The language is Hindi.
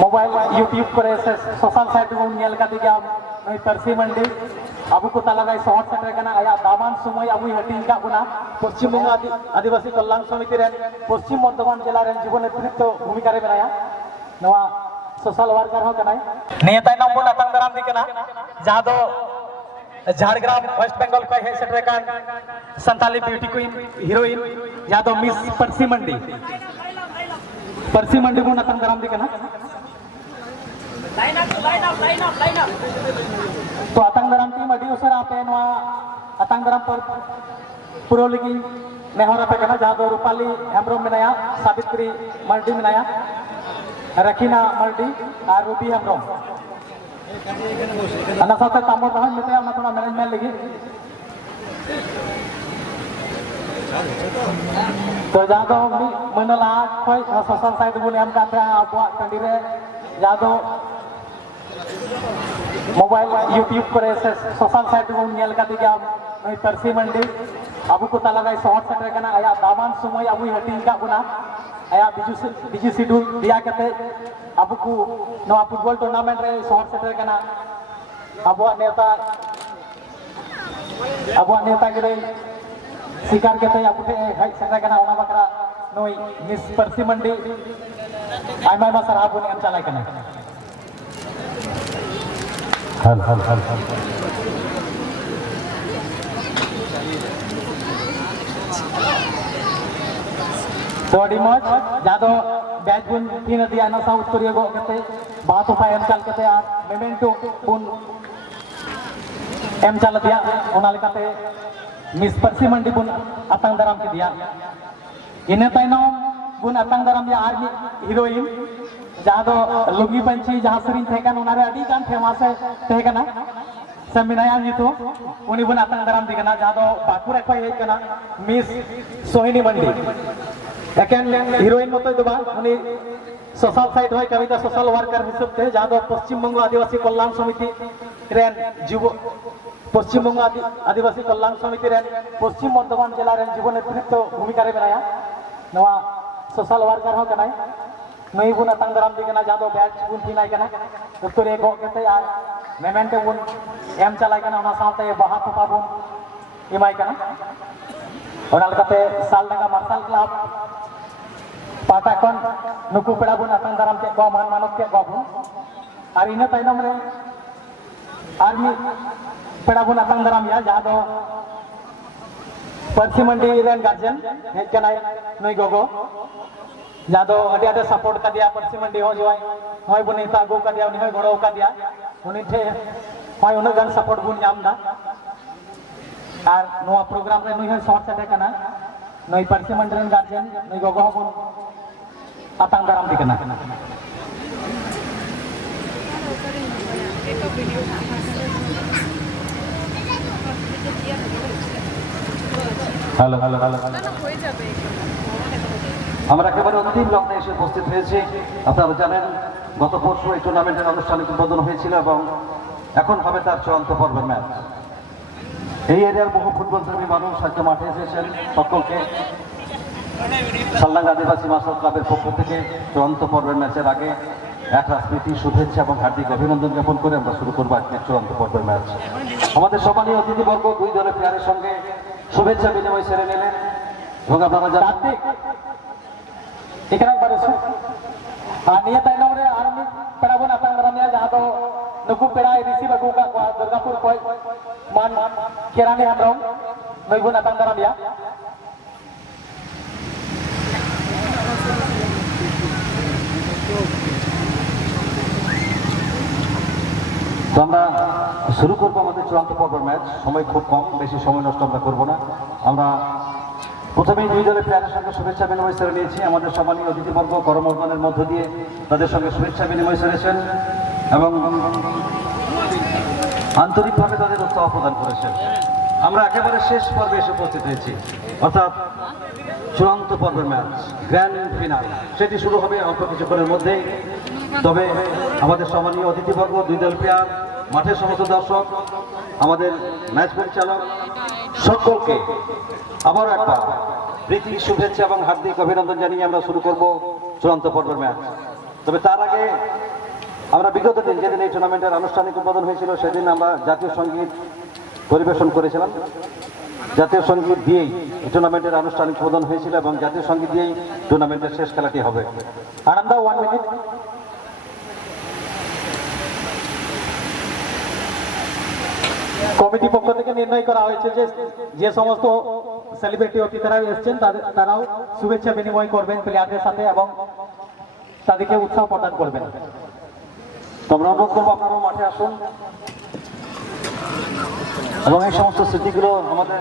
मोबाइल यूट्यूब करे से सोशल साइट को नेल का दिया नई परसी मंडी अबू को तलागाई शहर सेटर कना आया दामान समय अबू हटिंग का गुना पश्चिम बंगाल आदिवासी कल्याण समिति रे पश्चिम बर्धमान जिला रे जीवन नेतृत्व भूमिका रे बनाया नवा सोशल वर्कर हो कनाय नियताय नंबर अतंग दराम दिकना जहां दो झारग्राम वेस्ट बंगाल को है सेटर का संताली ब्यूटी क्वीन हीरोइन जहां दो मिस परसी मंडी को अतंग दराम दिकना लाइन अप तो अतंग दराम टीम अडी उसर आपे नवा अतंग दराम पर पुरो लगी नेहरा पे कना जहां दो रूपाली हेम्ब्रोम मेनाया सावित्री मर्डी मेनाया रखीना मर्डी और रूबी हेम्ब्रोम अना साथे तामो रहन मेते अना थोड़ा मैनेजमेंट लगी तो जहां दो मनला खोय सोशल साइट बुन एम काथे आबवा टंडी रे जहां दो मोबाइल यूट्यूब करे से सोशल साइट को नेल का दिया नई परसी मंडी अबू को तलागाई शहर सेटर कना आया दामान समय अबू हटिंग का गुना आया बिजू शेड्यूल दिया कते अबू को नवा फुटबॉल टूर्नामेंट रे शहर सेटर कना अबुआ नेता के शिकार कते अबू के हज सेटर कना ओना बकरा नई मिस परसी मंडी आयमा सराह बुन एम चलाय कना हल तो अड़ी मज जादो बैच बुन तीन दिया ना सा उत्तरीय गो कते बात उपाय एम चल कते आ मेमेंटो बुन एम चल दिया ओना लेकाते मिस परसी मंडी बुन अतंग दराम के दिया इने ताइनो बुन अतंग दराम दिया आर्मी हीरोइन जहां दो लुंगी पंची जहां सरिन थे कन उनारे अडी गान फेमस थे कना समिनाया नितो उनी बुन अतंग दराम दिकना जहां दो बाकुरे को हे कना मिस सोहिनी मंडी एकेन हीरोइन मतो दबा उनी सोशल साइट होय कविता सोशल वर्कर हिसाब थे जहां दो पश्चिम बंग आदिवासी कल्याण समिति रेन जीव पश्चिम बंग आदिवासी कल्याण समिति रेन पश्चिम बर्धमान जिला रेन जीवन नेतृत्व भूमिका रे बनाया नवा सोशल वर्कर हो कनाय नई बुन अतंग दराम दिकना जहां दो बैच बुन थिनाय कना उत्तरे गो कते आ मेमेंट बुन एम चलाय कना ओना साथे बहा थपा बुन इमाय कना ओना लकते साल लगा मार्शल क्लब पाटा कोन नुकु पेड़ा बुन अतंग दराम के गो मान मानव के गो बुन और इने ताइनम रे आर्मी पेड़ा बुन अतंग दराम या जहां दो परसी मंडी रेन गार्जियन हे कनाय नई गोगो जादो अडी अडे सपोर्ट का दिया परसी मंडी हो जोय होय बुनी ता गो का दिया उनी होय गड़ो का दिया उनी ठे होय उन गन सपोर्ट बुन जाम दा और नोआ प्रोग्राम रे नुई होय शॉर्ट सेटे कना नई परसी मंडी रेन गार्जियन नई गोगो बुन अतंग दराम दिकना हेलो আমরা একেবারে অন্তিম লগ্নে এসে উপস্থিত হয়েছি আপনারা জানেন গত পরশু এই টুর্নামেন্টের আনুষ্ঠানিক উদ্বোধন হয়েছিল এবং এখন হবে তার চূড়ান্ত পর্বের ম্যাচ এই এরিয়ার বহু ফুটবল প্রেমী মানুষ আজকে মাঠে এসেছেন সকলকে সাল্লাঙ্গা আদিবাসী মার্শাল ক্লাবের পক্ষ থেকে চূড়ান্ত পর্বের ম্যাচের আগে এক রাজনীতি শুভেচ্ছা এবং হার্দিক অভিনন্দন জ্ঞাপন করে আমরা শুরু করবো আজকের চূড়ান্ত পর্বের ম্যাচ আমাদের সম্মানীয় অতিথিবর্গ দুই দলের প্লেয়ারের সঙ্গে শুভেচ্ছা বিনিময় সেরে নিলেন এবং আপনারা জানেন इकरा बारे से नियत ताइनम रे आर्मी पेड़ा बन अतंग दराम या जहां दो नुकु पेड़ा रिसीव अगु का दुर्गापुर कोय मान केरानी हमरम नई बुन अतंग दराम या তো আমরা শুরু করব আমাদের চূড়ান্ত পর্বের ম্যাচ সময় খুব কম বেশি সময় নষ্ট আমরা করব না আমরা প্রথমেই দুই দলের প্লেয়ারের সঙ্গে শুভেচ্ছা বিনিময় সেরে নিয়েছি আমাদের সম্মানীয় অতিথিবর্গ করমর্দনের মধ্য দিয়ে তাদের সঙ্গে শুভেচ্ছা বিনিময় সেরেছেন এবং আন্তরিকভাবে তাদের উৎসাহ প্রদান করেছেন আমরা একেবারে শেষ পর্বে এসে উপস্থিত হয়েছি অর্থাৎ চূড়ান্ত পর্বের ম্যাচ গ্র্যান্ড ফিনাল সেটি শুরু হবে অল্প কিছুক্ষণের মধ্যেই তবে আমাদের সম্মানীয় অতিথিবর্গ দুই দল প্লেয়ার মাঠের সমস্ত দর্শক আমাদের ম্যাচ পরিচালক সকলকে আবার একবার প্রীতি শুভেচ্ছা এবং হার্দিক অভিনন্দন জানিয়ে আমরা শুরু করব চূড়ান্ত পর্বের ম্যাচ তবে তার আগে আমরা বিগত দিন যেদিন এই টুর্নামেন্টের আনুষ্ঠানিক উদ্বোধন হয়েছিল সেদিন আমরা জাতীয় সঙ্গীত পরিবেশন করেছিলাম। জাতীয় সঙ্গীত দিয়েই এই টুর্নামেন্টের আনুষ্ঠানিক উদ্বোধন হয়েছিল এবং জাতীয় সঙ্গীত দিয়েই টুর্নামেন্টের শেষ খেলাটি হবে। আনন্দ 1 মিনিট। কমিটি পক্ষ থেকে নির্ণয় করা হয়েছে যে যে সমস্ত সেলিব্রিটি অতিথিরা এসেছেন তারাও শুভেচ্ছা বিনিময় করবেন প্লেয়ারদের সাথে এবং তাদেরকে উৎসাহ প্রদান করবেন। তো আমরা অনুরোধ করবো আপনারাও মাঠে আসুন এবং এই সমস্ত স্মৃতিগুলো আমাদের